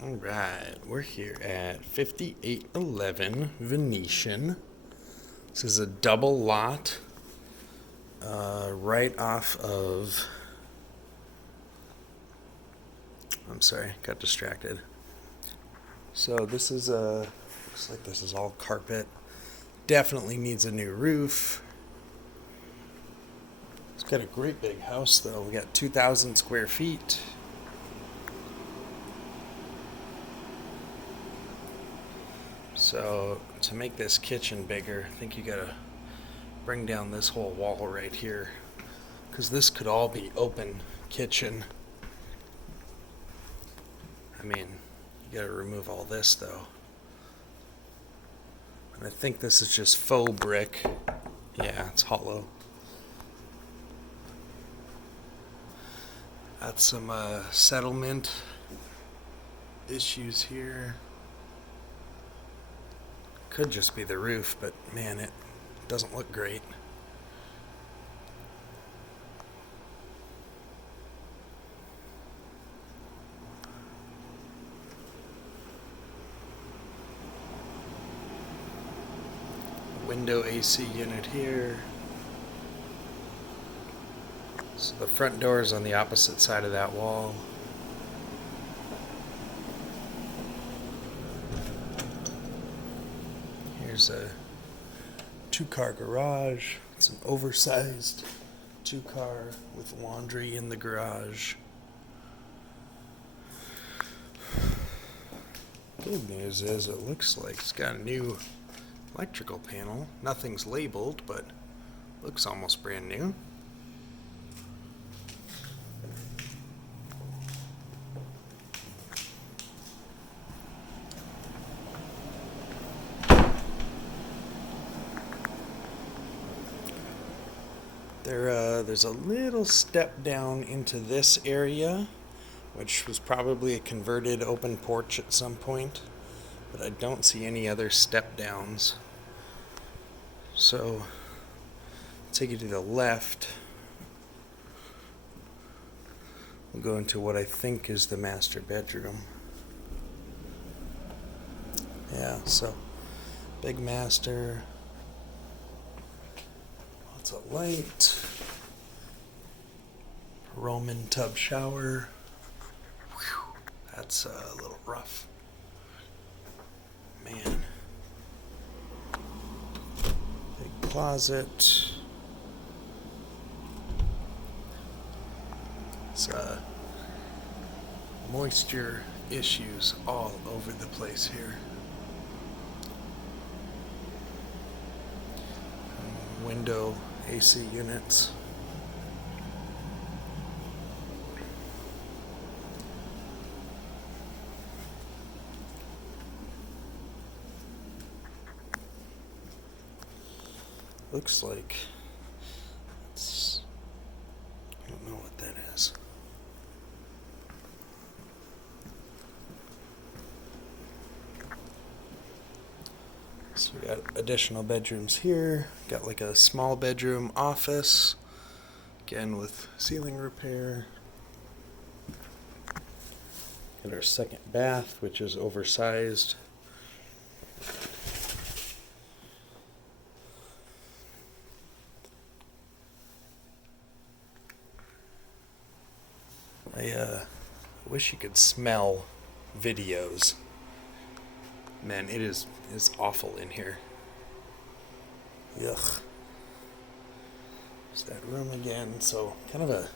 All right, we're here at 5811 Venetian. This is a double lot right off of. I'm sorry, got distracted. So this is looks like this is all carpet. Definitely needs a new roof. It's got a great big house though. We got 2,000 square feet. So to make this kitchen bigger, I think you gotta bring down this whole wall right here, because this could all be open kitchen. I mean, you gotta remove all this though. And I think this is just faux brick. Yeah, it's hollow. Got some settlement issues here. Could just be the roof, but man, it doesn't look great. Window AC unit here. So the front door is on the opposite side of that wall. Here's a two-car garage. It's an oversized two-car with laundry in the garage. Good news is it looks like it's got a new electrical panel. Nothing's labeled, but looks almost brand new. There's a little step down into this area, which was probably a converted open porch at some point, but I don't see any other step downs. So, take you to the left. We'll go into what I think is the master bedroom. Yeah, so big master. Lots of light. Roman tub shower. Whew, that's a little rough. Man. Big closet. It's moisture issues all over the place here. Window AC units. Looks like it's, I don't know what that is. So we got additional bedrooms here. Got like a small bedroom office, again with ceiling repair. Got our second bath, which is oversized. I wish you could smell videos. Man, it's awful in here. Yuck. There's that room again. So kind of a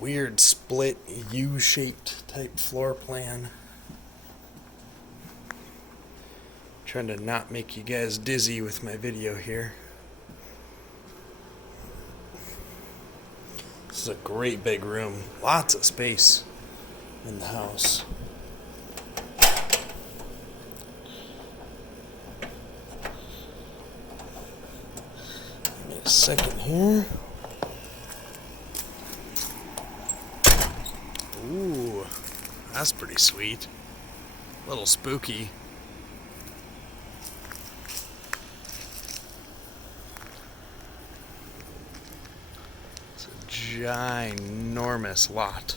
weird split U-shaped type floor plan. Trying to not make you guys dizzy with my video here. This is a great big room. Lots of space in the house. Give me a second here. Ooh, that's pretty sweet. A little spooky. Ginormous lot.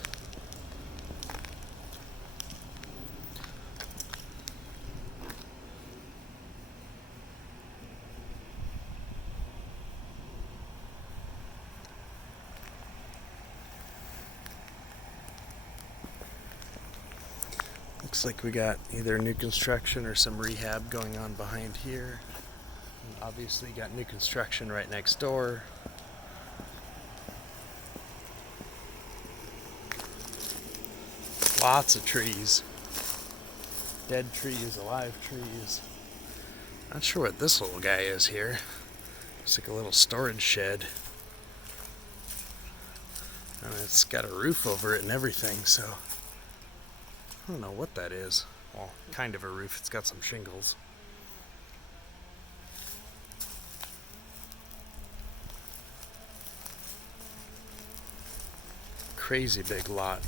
Looks like we got either new construction or some rehab going on behind here. And obviously got new construction right next door. Lots of trees. Dead trees, alive trees. Not sure what this little guy is here. It's like a little storage shed. And it's got a roof over it and everything, so I don't know what that is. Well, kind of a roof. It's got some shingles. Crazy big lot.